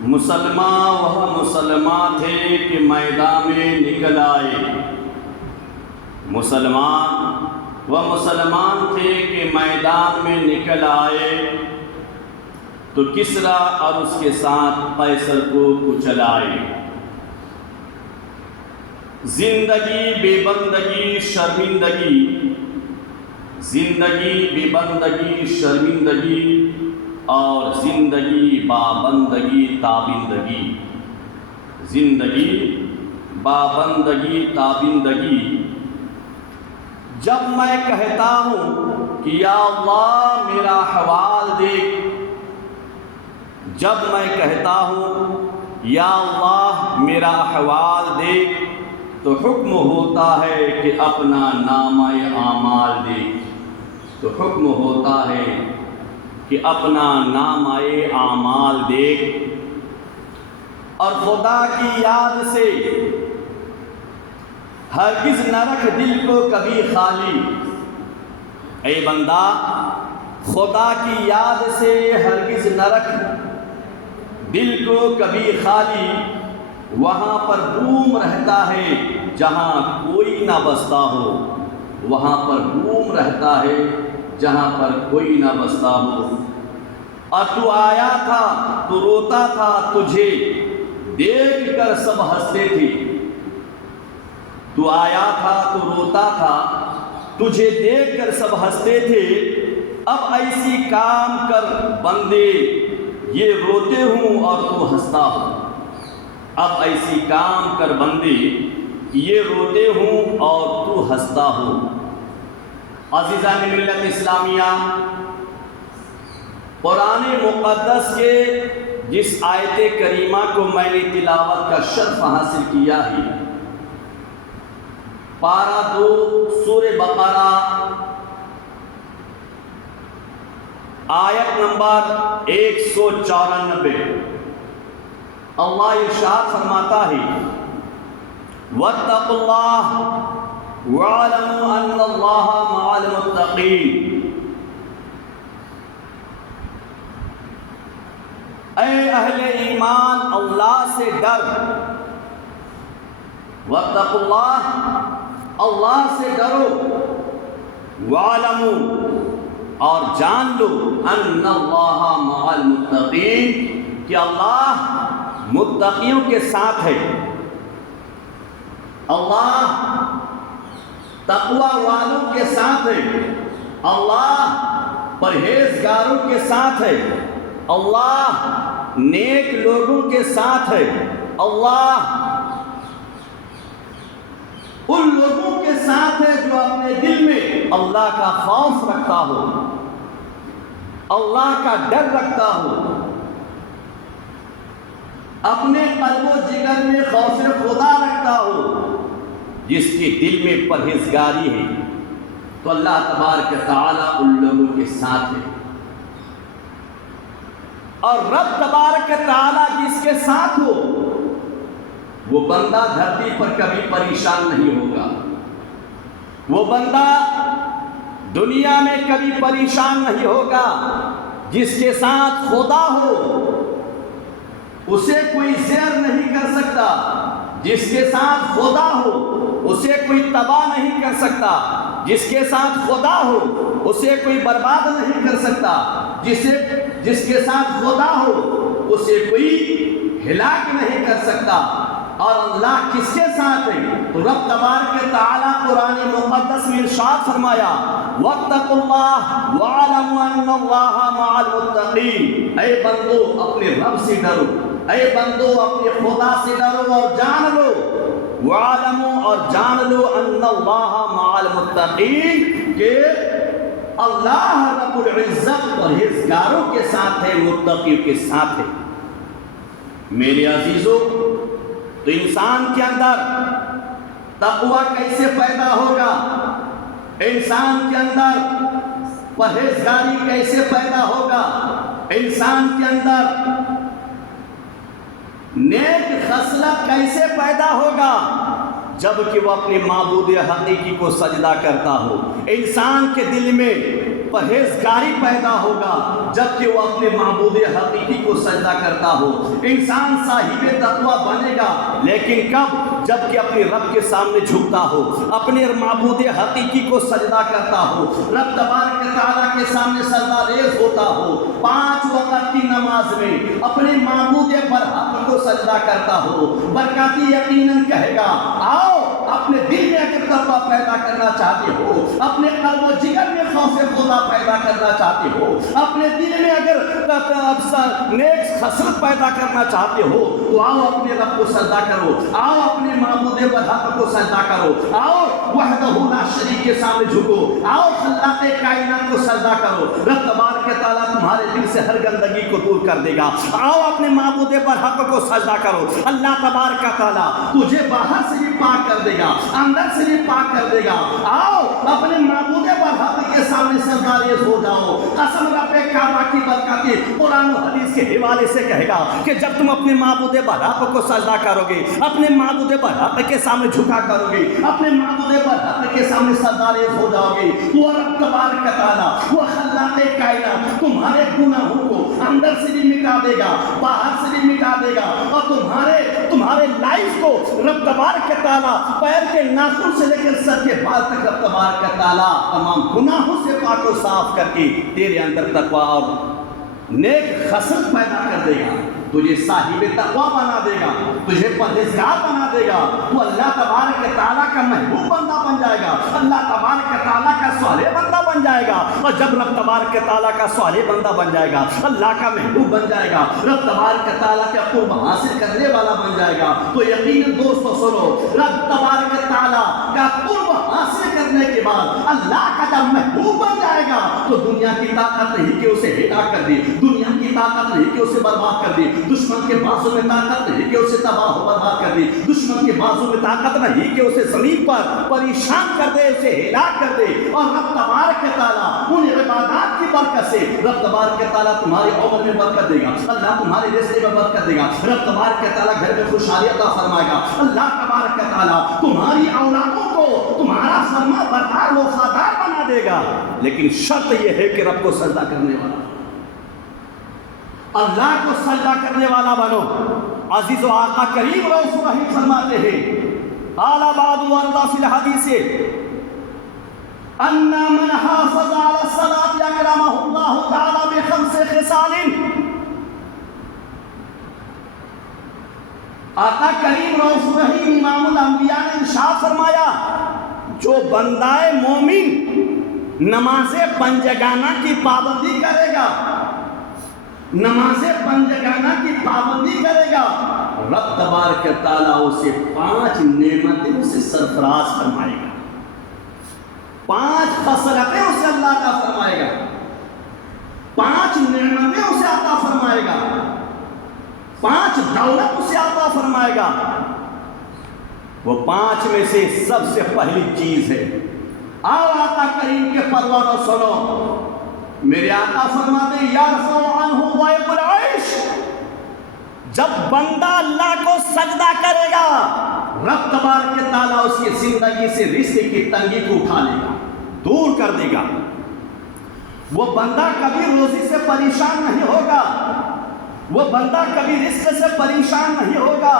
مسلمان وہ مسلمان تھے کہ میدان میں نکل آئے، مسلمان وہ مسلمان تھے کہ میدان میں نکل آئے تو کسریٰ اور اس کے ساتھ قیصر کو کچلائے۔ زندگی بے بندگی شرمندگی، زندگی بے بندگی شرمندگی اور زندگی بابندگی تابندگی، زندگی بابندگی تابندگی۔ جب میں کہتا ہوں کہ یا اللہ میرا احوال دیکھ، جب میں کہتا ہوں یا اللہ میرا احوال دیکھ تو حکم ہوتا ہے کہ اپنا نامہ اعمال دیکھ، تو حکم ہوتا ہے کہ اپنا نامہ اعمال دیکھ۔ اور خدا کی یاد سے ہرگز نہ رکھ دل کو کبھی خالی، اے بندہ خدا کی یاد سے ہرگز نہ رکھ دل کو کبھی خالی، وہاں پر بوم رہتا ہے جہاں کوئی نہ بستا ہو، وہاں پر بوم رہتا ہے جہاں پر کوئی نہ بستا ہو۔ اور تو آیا تھا تو روتا تھا، تجھے دیکھ کر سب ہنستے تھے، تو آیا تھا تو روتا تھا، تجھے دیکھ کر سب ہنستے تھے۔ اب ایسی کام کر بندے یہ روتے ہوں اور تو ہنستا ہو، اب ایسی کام کر بندے یہ روتے ہوں اور تو ہنستا ہو۔ عزیزان ملت اسلامیہ، قرآن مقدس کے جس آیت کریمہ کو میں نے تلاوت کا شرف حاصل کیا ہے، پارہ 2 سورہ بقرہ آیت نمبر 194، اللہ ارشاد فرماتا ہے وَاتَّقُوا اللَّهَ وَاعْلَمُوا أَنَّ اللَّهَ مَعَ الْمُتَّقِينَ۔ اے اہل ایمان اللہ سے ڈر، وَاتَّقُوا اللَّهَ اللہ سے ڈرو، وَاعْلَمُوا اور جان لو ان اللہ مع المتقین کہ اللہ متقیوں کے ساتھ ہے، اللہ تقوی والوں کے ساتھ ہے، اللہ پرہیزگاروں کے ساتھ ہے، اللہ نیک لوگوں کے ساتھ ہے، اللہ ان لوگوں کے ساتھ ہے جو اپنے دل میں اللہ کا خوف رکھتا ہو، اللہ کا ڈر رکھتا ہو، اپنے قلب و جگر میں خوف خدا رکھتا ہو، جس کے دل میں پرہیزگاری ہے تو اللہ تبارک تعالیٰ ان لوگوں کے ساتھ ہے۔ اور رب تبارک تعالیٰ جس کے ساتھ ہو وہ بندہ دھرتی پر کبھی پریشان نہیں ہوگا، وہ بندہ دنیا میں کبھی پریشان نہیں ہوگا۔ جس کے ساتھ خدا ہو اسے کوئی زیر نہیں کر سکتا، جس کے ساتھ خدا ہو اسے کوئی تباہ نہیں کر سکتا، جس کے ساتھ خدا ہو اسے کوئی برباد نہیں کر سکتا، جس کے ساتھ خدا ہو اسے کوئی ہلاک نہیں کر سکتا۔ اور اللہ کس کے ساتھ ہے؟ تو رب تبارک تعالیٰ قرآن مقدس میں ارشاد فرمایا وَاتَّقُوا اللَّهَ وَاعْلَمُوا أَنَّ اللَّهَ مَعَ الْمُتَّقِينَ۔ اے بندو اپنے رب سے ڈرو، اے بندو اپنے خدا سے ڈرو اور جان لو، وَاعْلَمُوا اور جان لو أَنَّ اللَّهَ مَعَ الْمُتَّقِينَ کہ اللہ رب العزت پرہیزگاروں کے ساتھ ہے، متقیوں کے ساتھ ہے۔ میرے عزیزو، تو انسان کے اندر تقوی کیسے پیدا ہوگا، انسان کے اندر پرہیزگاری کیسے پیدا ہوگا، انسان کے اندر نیک خصلت کیسے پیدا ہوگا؟ جب کہ وہ اپنے معبود حقیقی کو سجدہ کرتا ہو، انسان کے دل میں پرہیزگاری پیدا ہوگا جبکہ وہ اپنے معبود حقیقی کو سجدہ کرتا ہو۔ انسان صاحب تقویٰ بنے گا لیکن کب؟ جبکہ اپنے رب کے سامنے جھکتا ہو، اپنے معبود حقیقی کو سجدہ کرتا ہو، رب تبارک تعالیٰ کے سامنے سجدہ ریز ہوتا ہو، 5 وقت کی نماز میں اپنے معبود برحق کو سجدہ کرتا ہو۔ برکاتی یقیناً کہے گا آؤ اپنے دل میں اگر تقویٰ پیدا کرنا چاہتے ہو، اپنے قلب و جگر میں خوف خدا پیدا کرنا چاہتے ہو، اپنے دل میں اگر نیک خصلت پیدا کرنا چاہتے ہو تو آؤ اپنے رب کو سجدہ کرو، آؤ اپنے معبود برحق کو سجدہ کرو، آؤ وحدہ لا شریک کے سامنے جھکو، آؤ خلاق کائنات کو سجدہ کرو۔ رب تبارک تعالیٰ تمہارے دل سے ہر گندگی کو دور کر دے گا۔ آؤ اپنے معبود برحق کو سجدہ کرو، اللہ تبارک تعالیٰ تجھے باہر سے بھی پاک کر دے گا، اندر سے بھی پاک کر دے گا۔ آؤ اپنے معبود برحق کے سامنے سجدہ ریز ہو جاؤ۔ قسم رب کعبہ کی برکاتی قرآن و حدیث کے حوالے سے کہے گا کہ جب تم اپنے معبود برحق کو سجدہ کرو گے، اپنے معبود برحق کے سامنے جھکا کرو گے، اپنے معبود برحق کے سامنے سجدہ ریز ہو جاؤ گے، وہ رب تبارک تعالیٰ وہ خلاق کائنات تمہارے گناہوں کو اندر سے بھی مٹا دے گا، باہر سے بھی مٹا دے گا، اور تمہارے لائف کو رب تبارک تعالیٰ پیر کے ناخن سے لے کر سر کے بال تک رب تبارک تعالیٰ تمام گناہوں سے پاک و صاف کر کے تیرے اندر تقویٰ اور نیک خصلت پیدا کر دے گا، تجھے صاحب تقویٰ بنا دے گا، تجھے پرہیزگار بنا دے گا، تو اللہ تبارک تعالیٰ کا محبوب بندہ بن جائے گا، اللہ تبارک تعالیٰ کا صالح بندہ بن جائے گا۔ اور جب رب تبارک تعالیٰ کا صالح بندہ بن جائے گا، اللہ کا محبوب بن جائے گا، رب تبارک تعالیٰ کا قرب حاصل کرنے والا بن جائے گا، تو یقیناً دوستو سنو، رب تبارک تعالیٰ کا قرب حاصل کرنے کے بعد اللہ کا جب محبوب بن جائے گا تو دنیا کی طاقت نہیں کہ اسے ہلاک کر دے، دنیا کی طاقت نہیں کہ اسے برباد کر دے، دشمن کے بازو میں طاقت نہیں کہ اسے تباہ و برباد کر دے، دشمن کے بازو میں طاقت نہیں کہ اسے زمین پر پریشان کر دے، اسے ہلاک کر دے۔ اور رب تبارک تعالیٰ ان عبادات کی برکت سے رب تبارک تعالیٰ تمہاری عمر میں برکت دے گا، اللہ تمہارے رزق میں برکت دے گا، رب تبارک تعالیٰ گھر میں خوشحالی عطا فرمائے گا، اللہ تبارک تعالیٰ تمہاری اولادوں کو تمہارا فرما بردار وفادار بنا دے گا، لیکن شرط یہ ہے کہ رب کو سجدہ کرنے والا، اللہ کو سجدہ کرنے والا بنو۔ عزیز و آقا کریم رؤوف رحیم فرماتے ہیں قال بعض ورد فی الحدیث ان من حافظ علی الصلاة اکرمہ اللہ تعالی بخمس خصال۔ آقا کریم رؤوف رحیم امام الانبیاء نے ارشاد فرمایا جو بندہ مومن نماز پنجگانہ کی پابندی کرے گا، نماز پنجگانہ کی پابندی کرے گا، رب تبارک تعالیٰ اسے 5 نعمتیں اسے سرفراز فرمائے گا، 5 خصلتیں اسے اللہ عطا فرمائے گا، 5 نعمتیں اسے عطا فرمائے گا، 5 دولت اسے عطا فرمائے گا۔ وہ 5 میں سے سب سے پہلی چیز ہے، آؤ آقا کریم کے پروانوں سنو، میرے آقا فرماتے ہیں یرفع عنہ ضیق العیش، جب بندہ اللہ کو سجدہ کرے گا رب تبارک تعالیٰ اس کی زندگی سے رزق کی تنگی کو اٹھا لے گا، دور کر دے گا، وہ بندہ کبھی روزی سے پریشان نہیں ہوگا، وہ بندہ کبھی رزق سے پریشان نہیں ہوگا،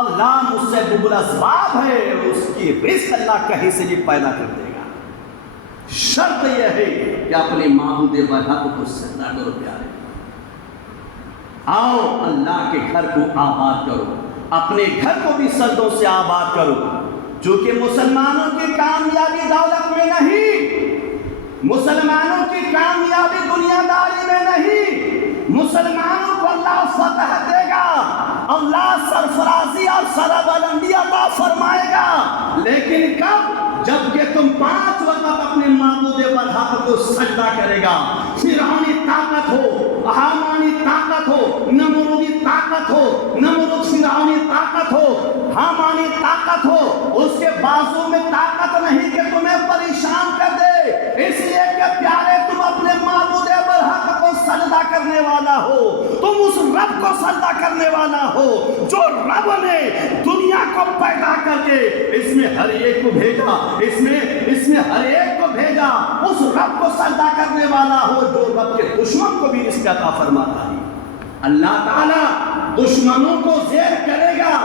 اللہ مجھ سے بغل اسباب ہے، اس کی رزق اللہ کہیں سے بھی پیدا کر دے گا۔ شرط یہ ہے کہ اپنے معبود برحق کو سجدہ کرو پیارے، آؤ اللہ کے گھر کو آباد کرو، اپنے گھر کو بھی سجدوں سے آباد کرو، جو کہ مسلمانوں کی کامیابی دولت میں نہیں، مسلمانوں کی کامیابی دنیا داری میں نہیں، مسلمانوں کو اللہ فتح دے گا، اللہ سرفرازی اور سربلندی عطا فرمائے گا، لیکن کب؟ جب کہ تم 5 وقت اپنے معبود برحق کو سجدہ کرے گا، فرعونی طاقت ہو، حامانی طاقت ہو، نمرودی طاقت ہو، نمرود فرعونی طاقت ہو، حامانی طاقت ہو، اس کے بازو میں طاقت نہیں کہ تمہیں پریشان کر دے، اس لیے کہ پیارے تم اپنے معبود برحق کو سجدہ کر کرنے والا ہو، تم اس رب کو سجدہ کرنے والا ہو جو رب نے دنیا کو پیدا کر کے اس میں ہر ایک کو بھیجا، اس میں ہر ایک کو بھیجا، اس رب کو سجدہ کرنے والا ہو جو رب کے دشمن کو بھی رزق عطا فرماتا ہے۔ اللہ تعالیٰ دشمنوں کو زیر کرے گا،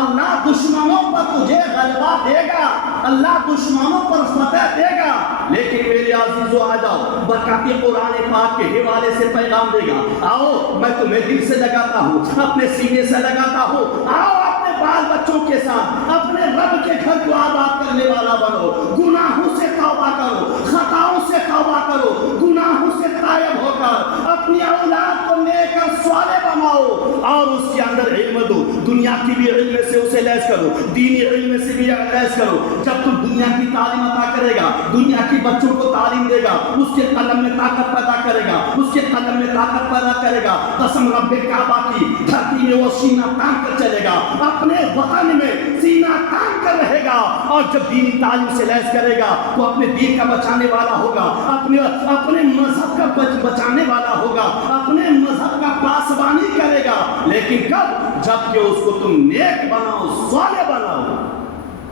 اللہ دشمنوں پر تجھے غلبہ دے گا، اللہ دشمنوں پر فتح دے گا، لیکن میرے عزیزو آ جاؤ، برکاتی قرآن پاک کے حوالے سے پیغام دے گا۔ آؤ میں تمہیں دل سے لگاتا ہوں، اپنے سینے سے لگاتا ہوں، آؤ اپنے بال بچوں کے ساتھ اپنے رب کے گھر کو آباد کرنے والا بنو، گناہوں سے توبہ کرو، خطاؤں سے توبہ کرو، گناہوں سے تائب ہو کر اپنی اولاد کو نیک اور صالح بناؤ اور اس کے اندر علم دو، دنیا کی بھی علم سے اسے لیس کرو، دینی علم سے بھی لیس کرو۔ جب تم دنیا کی تعلیم عطا کرے گا، دنیا کی بچوں کو تعلیم دے گا، اس کے قلم میں طاقت پیدا کرے گا، اس کے قلم میں طاقت پیدا کرے گا، قسم رب کعبہ کی، دھرتی میں وہ سینہ تان کر چلے گا، اپنے وطن میں سینہ تان کر رہے گا، اور جب دینی تعلیم سے لیس کرے گا تو اپنے دین کا بچانے والا ہوگا، اپنے مذہب کا بچانے والا ہوگا، اپنے مذہب کا پاسبانی کرے گا، لیکن کب؟ جب کہ اس کو تم نیک بناؤ، صالح بناؤ،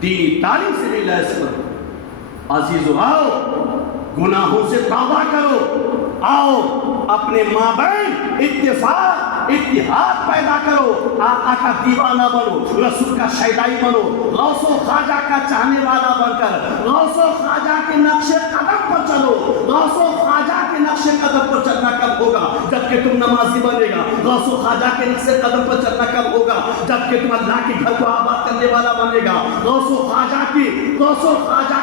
دینی تعلیم سے بھی لیس کرو۔ عزیزو آؤ گناہوں سے توبہ کرو، آؤ اپنے مابین اتحاد پیدا کرو، آقا کا دیوانہ بنو، رسول کا شیدائی بنو، غوث و خواجہ کا چاہنے والا بن کر غوث و خواجہ کے نقش قدم پر چلو۔ غوث و خواجہ کے نقش قدم پر چلنا کب ہوگا؟ جبکہ تم نمازی بنے گا۔ غوث و خواجہ کے نقش قدم پر چلنا کب ہوگا؟ جبکہ تم اللہ کے گھر کو آباد کرنے والا بنے گا۔ غوث و خواجہ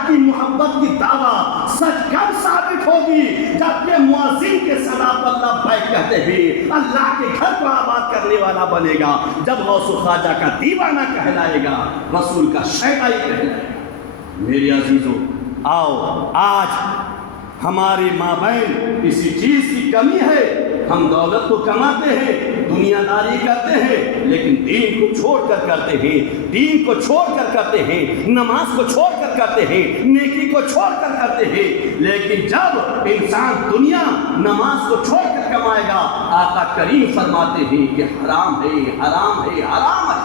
کی محبت کی دعویٰ سچ کب ثابت ہوگی؟ جبکہ مؤذن کے صدا پر لبیک کہتے ہوئے اللہ کے گھر کو آباد کرنے والا بنے گا۔ جب غوث و خواجہ کا دیوانہ کہلائے گا، رسول کا شیدائی کہلائے گا۔ میرے عزیزو آؤ، آج ہمارے مابین اسی چیز کی کمی ہے، ہم دولت تو کماتے ہیں، دنیا داری کرتے ہیں، لیکن دین کو چھوڑ کر کرتے ہیں، دین کو چھوڑ کر کرتے ہیں، نماز کو چھوڑ کر کرتے ہیں، نیکی کو چھوڑ کر کرتے ہیں، لیکن جب انسان دنیا نماز کو چھوڑ کر کمائے گا، آقا کریم فرماتے ہیں کہ حرام ہے، حرام ہے، حرام ہے۔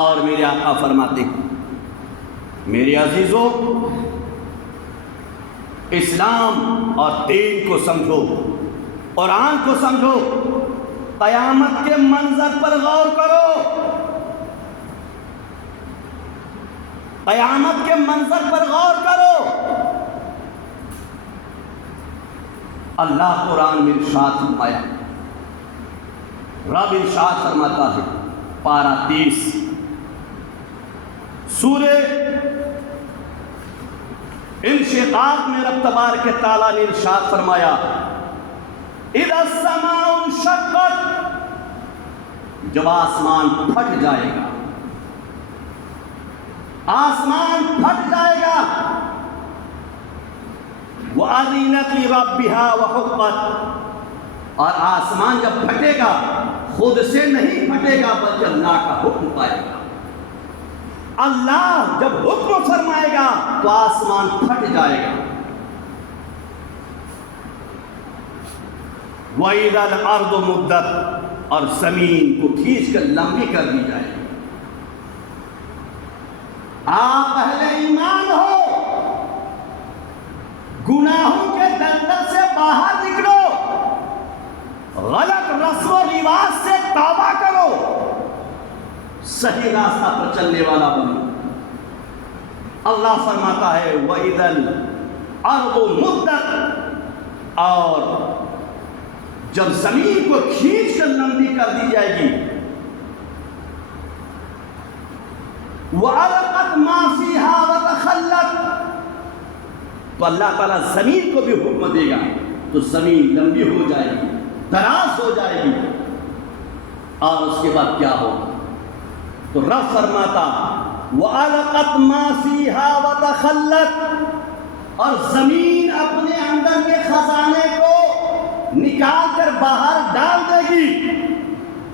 اور میرے آقا فرماتے ہیں، میرے عزیزو اسلام اور دین کو سمجھو، قرآن کو سمجھو، قیامت کے منظر پر غور کرو، قیامت کے منظر پر غور کرو۔ اللہ قرآن میں ارشاد فرمایا، رب ارشاد فرماتا ہے، پارہ 30 سورہ انشقاق میں رب تبارک تعالیٰ نے ارشاد فرمایا، اذا السماء انشقت، جب آسمان پھٹ جائے گا، آسمان پھٹ جائے گا، وَأَذِنَتْ لِرَبِّهَا وَحُقَّتْ، اور آسمان جب پھٹے گا خود سے نہیں پھٹے گا بلکہ اللہ کا حکم پائے گا۔ اللہ جب حکم فرمائے گا تو آسمان پھٹ جائے گا۔ وَإِذَا الْأَرْضُ مُدَّتْ، اور زمین کو کھینچ کر لمبی کر دی جائے گی۔ آپ اہل ایمان ہو، گناہوں کے دلدل سے باہر نکلو، غلط رسم و رواج سے توبہ کرو، صحیح راستہ پر چلنے والا بنو۔ اللہ فرماتا ہے وَإِذَا الْأَرْضُ مُدَّتْ، اور جب زمین کو کھینچ کر لمبی کر دی جائے گی، وَأَلْقَتْ مَا فِيهَا وَتَخَلَّتْ، تو اللہ تعالیٰ زمین کو بھی حکم دے گا تو زمین لمبی ہو جائے گی، دراز ہو جائے گی، اور اس کے بعد کیا ہوگا؟ تو رب فرماتا وَأَلْقَتْ مَا فِيهَا وَتَخَلَّتْ، اور زمین اپنے اندر کے خزانے کو نکال کر باہر ڈال دے گی۔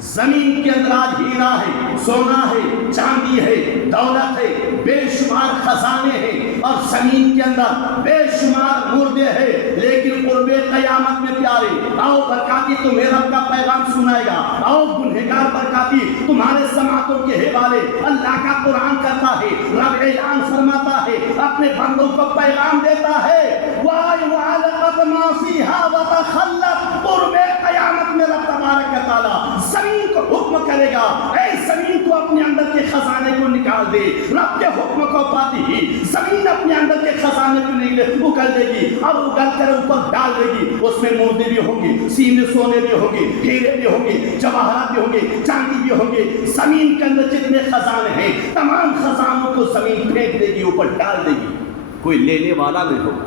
زمین کے اندر آج ہیرا ہے، سونا ہے، چاندی ہے، دولت ہے، بے شمار خزانے ہیں، اور زمین کے اندر بے شمار مردے ہیں، لیکن قرب قیامت میں پیارے آؤ برکاتی تمہیں رب کا پیغام سنائے گا، آؤ گنہگار برکاتی تمہارے سماعتوں کے حوالے اللہ کا قرآن کرتا ہے، رب اعلان فرماتا ہے، اپنے بندوں کو پیغام دیتا ہے، وَأَيْ وَعَلَقَتْ مَا فِيهَا وَتَخَلَّتْ قرب قیامت میں رب تبارک و تعالیٰ زمین کو حکم کرے گا، اے زمین تو اپنے اندر کے خزانے کو نکال دے، رب کے حکم کو پاتی ہی زمین اپنے اندر کے خزانے کو اگل دے گی، اب اگل کر اوپر ڈال دے گی، اس میں مردے بھی ہوں گے، سینے سونے بھی ہوں گے، ہیرے بھی ہوں گے، جواہرات بھی ہوں گے، چاندی بھی ہوں گے، زمین کے اندر جتنے خزانے ہیں تمام خزانوں کو زمین پھینک دے گی، اوپر ڈال دے گی، کوئی لینے والا نہیں ہوگا،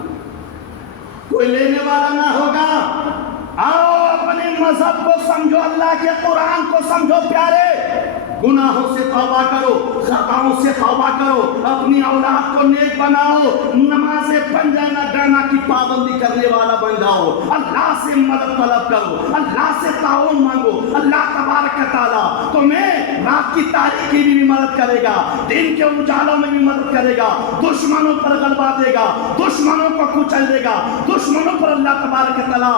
کوئی لینے والا نہ ہوگا۔ آؤ اپنے مذہب کو سمجھو، اللہ کے قرآن کو سمجھو پیارے، گناہوں سے توبہ کرو، خطاؤں سے توبہ کرو، اپنی اولاد کو نیک بناؤ، نماز پنجانا گانا کی پابندی کرنے والا بن جاؤ، اللہ سے مدد طلب کرو، اللہ سے تعاون مانگو، اللہ تبارک و تعالیٰ تمہیں رات کی تاریکی میں بھی مدد کرے گا، دن کے اجالوں میں بھی مدد کرے گا، دشمنوں پر غلبہ دے گا، دشمنوں کو کچل دے گا، دشمنوں پر اللہ تبارک و تعالیٰ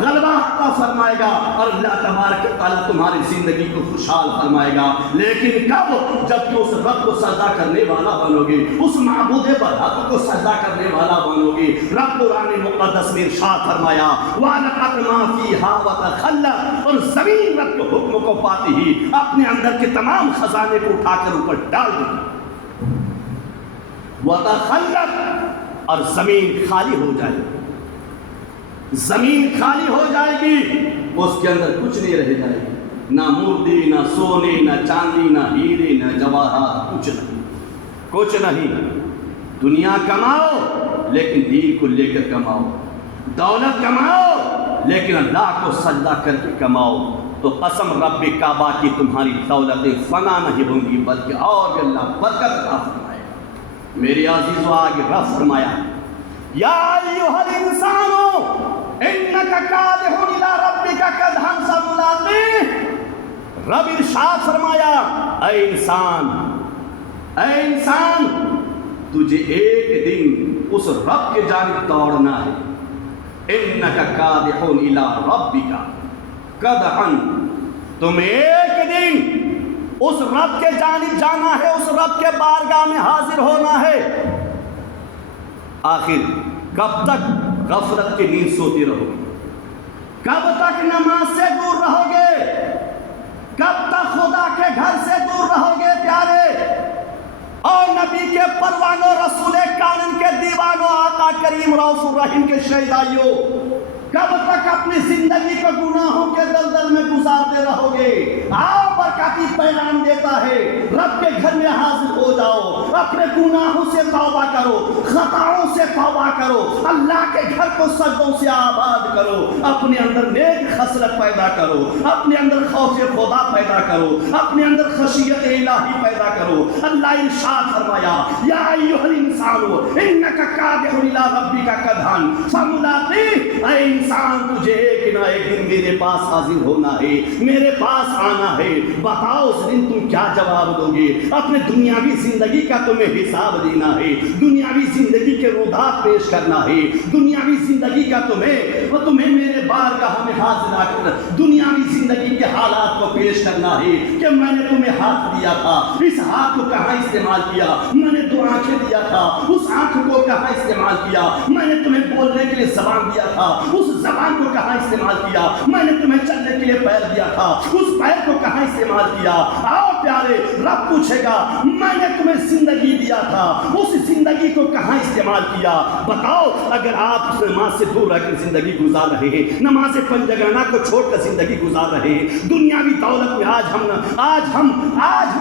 غلبہ عطا فرمائے گا، اور اللہ تبارک و تعالیٰ تمہاری زندگی کو خوشحال فرمائے گا۔ لیکن کب؟ جب کہ اس رب کو سجدہ کرنے والا بنو گے، اس معبود برحق کو سجدہ کرنے والا بنو گے۔ رب قرآن مقدس میں ارشاد فرمایا وَلَقَدْ مَا فِيهَا وَتَخَلَّتْ، اور زمین رب کے حکم کو پاتی ہی اپنے اندر کے تمام خزانے کو اٹھا کر اوپر ڈال دے، وَتَخَلَّتْ، اور زمین خالی ہو جائے گی، زمین خالی ہو جائے گی، اس کے اندر کچھ نہیں رہ جائے گی، نہ مردی، نہ سونے، نہ چاندی، نہ ہیرے، نہ جواہرات، کچھ نہیں، کچھ نہیں۔ دنیا کماؤ لیکن دین کو لے کر کماؤ، دولت کماؤ لیکن اللہ کو سجدہ کر کے کماؤ، تو قسم رب کعبہ کی تمہاری دولتیں فنا نہیں ہوں گی بلکہ اور بھی اللہ برکت عطا فرمائے گا۔ میرے عزیزو آگے رب فرمایا یا ایھا الانسان انک کادح الی ربک کدحا فملاقیہ، رب ارشاد فرمایا اے انسان تجھے ایک دن اس رب کے جانب دوڑنا ہے، انک کادح الی ربک کدحا، تمہیں ایک دن اس رب کے جانب جانا ہے، اس رب کے بارگاہ میں حاضر ہونا ہے۔ آخر کب تک غفلت کی نیند سوتی رہو گے؟ کب تک نماز سے دور رہو گے؟ کب تک خدا کے گھر سے دور رہو گے پیارے؟ اور نبی کے پروانوں، رسول کامل کے دیوانوں، آقا کریم رؤوف الرحیم کے شہدائیوں، کب تک اپنی زندگی کو گناہوں کے دلدل میں گزارتے رہو گے؟ آؤ برکاتی پیغام دیتا ہے، رب کے گھر میں حاضر ہو جاؤ، اپنے گناہوں سے توبہ کرو، خطاؤں سے توبہ کرو، اللہ کے گھر کو سجدوں سے آباد کرو، اپنے اندر نیک خصلت پیدا کرو، اپنے اندر خوف خدا پیدا کرو، اپنے اندر خشیت الہی پیدا کرو۔ اللہ ارشاد فرمایا یا ایھا الانسان انک کادح الی ربک کدحا فملاقیہ، اے انسان تجھے ایک نہ ایک دن میرے پاس حاضر ہونا ہے، میرے پاس آنا ہے۔ بتاؤ اس دن تم کیا جواب دو گے؟ اپنے دنیاوی زندگی کا تمہیں حساب دینا ہے، دنیاوی زندگی کے رودات پیش کرنا ہے، دنیاوی زندگی کا تمہیں میرے بارگاہ میں حاضر آ کر دنیاوی زندگی کے حالات کو پیش کرنا ہے کہ میں نے تمہیں ہاتھ دیا تھا، اس ہاتھ کو کہاں استعمال کیا؟ میں نے دو آنکھیں دیا تھا، اس آنکھ کو کہاں استعمال کیا؟ میں نے تمہیں بولنے کے لیے زبان دیا تھا، اس زبان کو کہاں استعمال کیا؟ میں نے تمہیں چلنے کے لیے پیر دیا تھا، اس پیر کو کہاں استعمال کیا؟ آؤ پیارے، رب پوچھے گا میں نے تمہیں زندگی دیا تھا، اس زندگی کو کہاں استعمال کیا؟ بتاؤ اگر آپ نماز سے دور رہ کر زندگی گزار رہے ہیں، نماز پنجگانہ کو چھوڑ کر زندگی گزار رہے ہیں، دنیاوی دولت میں آج ہم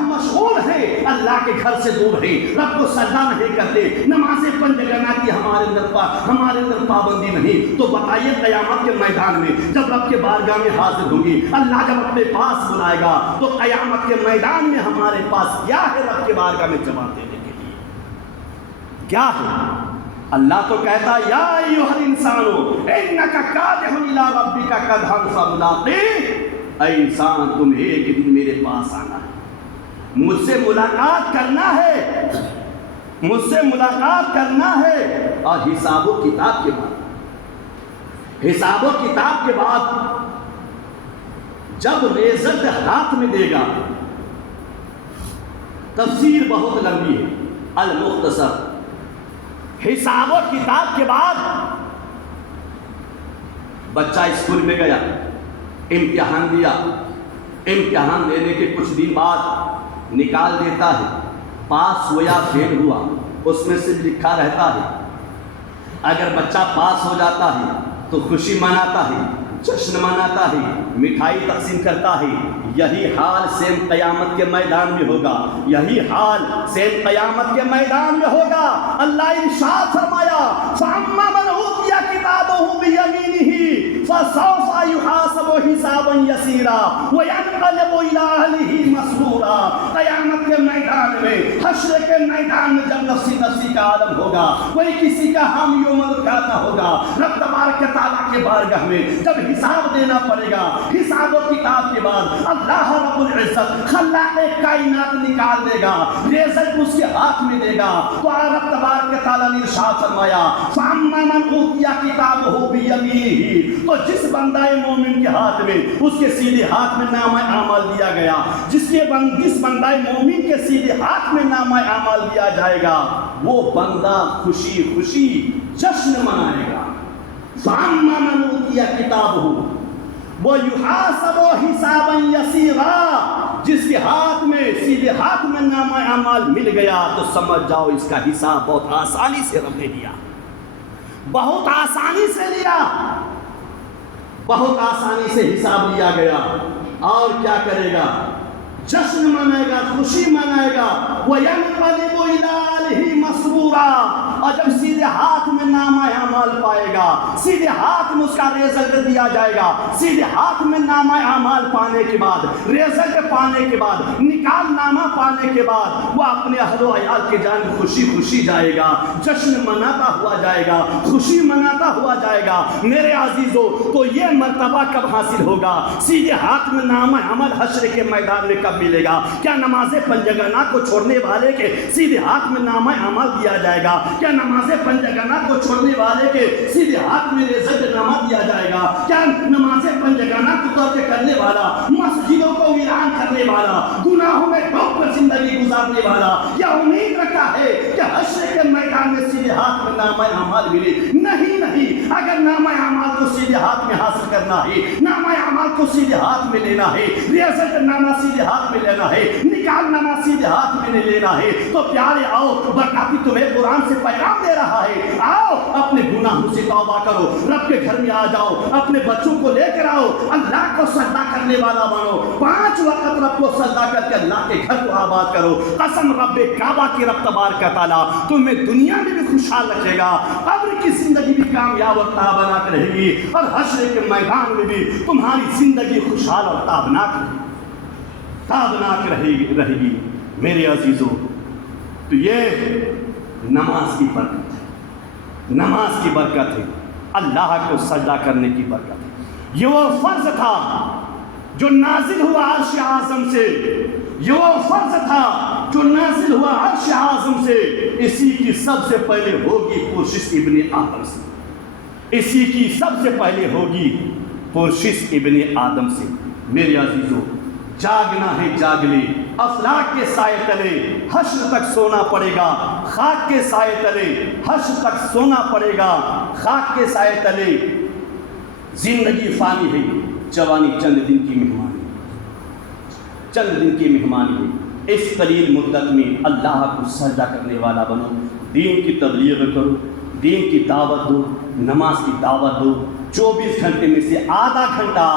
مشغول ہیں، اللہ کے گھر سے دور ہیں، رب کو سجدہ نہیں کرتے، نماز پنجگانہ کی ہمارے اندر پابندی نہیں، تو بتائیے قیامت کے میدان میں جب رب کے بارگاہ میں حاضر ہوں گی، اللہ جب اپنے پاس بلائے گا تو قیامت کے میدان میں ہمارے پاس کیا ہے؟ رب کے بارگاہ میں جواب دینے کے لیے کیا ہے؟ اللہ تو کہتا یا ایھا الانسان انک کادح الی ربک کدحا فملاقیہ، اے انسان تم ایک دن میرے پاس آنا ہے، مجھ سے ملاقات کرنا ہے، مجھ سے ملاقات کرنا ہے، اور حساب و کتاب کے بعد، حساب و کتاب کے بعد جب رزلٹ ہاتھ میں دے گا، تفسیر بہت لمبی ہے، المختصر، حساب و کتاب کے بعد بچہ اسکول میں گیا، امتحان دیا، امتحان دینے کے کچھ دن بعد نکال دیتا ہے، پاس ہوا یا فیل ہوا اس میں سے لکھا رہتا ہے۔ اگر بچہ پاس ہو جاتا ہے تو خوشی مناتا ہے، جشن مناتا ہے، مٹھائی تقسیم کرتا ہے۔ یہی حال سیم قیامت کے میدان میں ہوگا، یہی حال سیم قیامت کے میدان میں ہوگا۔ اللہ ارشاد فرمایا فَأَمَّا مَنْ أُوتِيَ كِتَابَهُ بِيَمِينِهِ فَسَوْفَ يُحَاسَبُ حِسَابًا يَسِيرًا وَيَنْقَلِبُ إِلَىٰ أَهْلِهِ مَسْرُورًا۔ قیامت کے میدان میں، حشر کے میدان میں جب نفسی نفسی کا عالم ہوگا، کوئی کسی کا حامی و مددگار نہ ہوگا، رب تبارک تعالیٰ کے بارگاہ میں جب حساب دینا پڑے گا، حساب و کتاب کے بعد اللہ رب العزت خلاق کائنات نکال دے گا، رزق اس کے ہاتھ میں دے گا، تو رب تبارک تعالیٰ نے ارشاد فرمایا فَأَمَّا مَنْ أُوتِيَ كِتَابَهُ بِيَمِينِهِ، تو جس بندہ مومن کے ہاتھ میں، اس کے سیدھے ہاتھ میں نامہ اعمال دیا گیا، جس بندہ مومن کے سیدھے ہاتھ میں نامہ اعمال دیا جائے گا، وہ بندہ خوشی خوشی جشن منائے گا۔ فَأَمَّا مَنْ أُوتِيَ كِتَابَهُ وَيُحَاسَبُ حِسَابًا يَسِيرًا، جس کے ہاتھ میں، سیدھے ہاتھ میں نامہ اعمال مل گیا تو سمجھ جاؤ اس کا حساب بہت آسانی سے رب نے لیا، بہت آسانی سے لیا، بہت آسانی سے حساب لیا گیا۔ اور کیا کرے گا؟ جشن منائے گا، خوشی منائے گا۔ وَيَنْقَلِبُ إِلَىٰ أَهْلِهِ مَسْرُورًا، اور جب سیدھے ہاتھ میں نامہ اعمال پائے گا، سیدھے ہاتھ میں اس کا رزلٹ دیا جائے گا، سیدھے ہاتھ میں نامہ اعمال پانے کے بعد، رزلٹ پانے کے بعد، نکال نامہ پانے کے بعد وہ اپنے اہل و عیال کے جانب خوشی خوشی جائے گا، جشن مناتا ہوا جائے گا، خوشی مناتا ہوا جائے گا۔ میرے عزیزو، تو یہ مرتبہ کب حاصل ہوگا؟ سیدھے ہاتھ میں نامہ عمل حشر کے میدان میں کب ملے گا؟ کیا نماز پنجگانہ کو چھوڑنے والے کے سیدھے ہاتھ میں نامہ اعمال دیا جائے گا؟ کیا نماز پنجگانہ کو چھوڑنے والے کے سیدھے ہاتھ میں رزق نامہ دیا جائے گا؟ کیا نماز پنجگانہ کو ترک کرنے والا، مسجدوں کو ویران کرنے والا، گناہوں میں ڈوب کر زندگی گزارنے والا یا امید رکھتا ہے کہ حشر کے میدان میں سیدھے ہاتھ میں نامہ اعمال ملے؟ نہیں نہیں، اگر نامہ اعمال کو سیدھے ہاتھ میں حاصل کرنا ہے، نامہ اعمال کو سیدھے ہاتھ میں لینا ہے، رزق نامہ سیدھے ہاتھ میں لینا ہے، نکال نامہ سیدھے ہاتھ میں لینا ہے، تو پیارے آؤ، برکاتی تمہیں قرآن سے پیغام دے رہا ہے، آؤ اپنے گناہوں سے توبہ کرو، رب کے گھر میں آ جاؤ، اپنے بچوں کو لے کر آؤ، اللہ کو سجدہ کرنے والا بنو، 5 وقت رب کو سجدہ کر کے اللہ کے گھر کو آباد کرو۔ قسم رب کعبہ کی رب تبارک تعالیٰ تمہیں دنیا میں بھی خوشحال رکھے گا، قبر کی زندگی بھی کامیاب اور تابناک رہے گی، اور حشر کے میدان میں بھی تمہاری زندگی خوشحال اور تابناک رہے گی۔ میرے عزیزو، تو یہ نماز کی برکت ہے، نماز کی برکت ہے، اللہ کو سجدہ کرنے کی برکت ہے۔ یہ وہ فرض تھا جو نازل ہوا عرش اعظم سے، یہ وہ فرض تھا جو نازل ہوا عرش اعظم سے، اسی کی سب سے پہلے ہوگی پرشش ابن آدم سے، اسی کی سب سے پہلے ہوگی پرشش ابن آدم سے۔ میرے عزیزو، جاگنا ہے جاگ لے، افلاک کے سائے تلے حشر تک سونا پڑے گا، خاک کے سائے تلے حشر تک سونا پڑے گا، خاک کے سائے تلے۔ زندگی فانی ہے، جوانی چند دن کی مہمانی، چند دن کی مہمانی ہے۔ اس قلیل مدت میں اللہ کو سجدہ کرنے والا بنو، دین کی تبلیغ کرو، دین کی دعوت دو، نماز کی دعوت دو، 24 گھنٹے میں سے آدھا گھنٹہ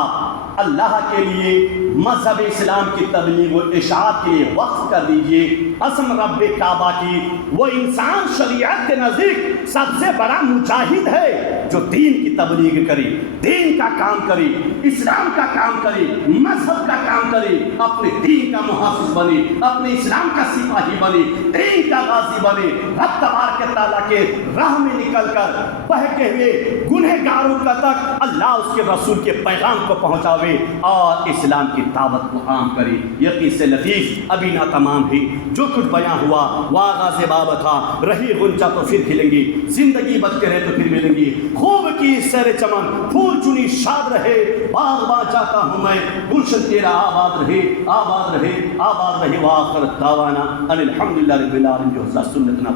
اللہ کے لیے، مذہب اسلام کی تبلیغ و اشاعت کے لیے وقف کر دیجئے۔ قسم رب کعبہ کی، وہ انسان شریعت کے نزدیک سب سے بڑا مجاہد ہے جو دین کی تبلیغ کرے، دین کا کام کرے، اسلام کا کام کرے، مذہب کا کام کرے، اپنے دین کا محافظ بنے، اپنے اسلام کا سپاہی بنے، دین کا غازی بنے، رب تبارک تعالیٰ کے راہ میں نکل کر بہکے ہوئے گنہگاروں کا تک اللہ اس کے رسول کے پیغام کو پہنچاوے۔ پھیلاوے اور اسلام کی دعوت کو عام کرے۔ یقین سے لطیف ابھی نہ تمام بھی، جو کچھ بیاں ہوا وہ آغاز باب تھا، رہی غنچہ تو پھر کھلیں گی، زندگی بچ کے رہے تو پھر ملیں گی، خوب کی سیر چمن پھول چنی شاد رہے، باغ چاہتا ہوں میں گلشن تیرا آباد رہے، آباد رہے، آباد رہے۔ وآخر دعوانا ان الحمدللہ رب العالمین۔ جو سنت نہ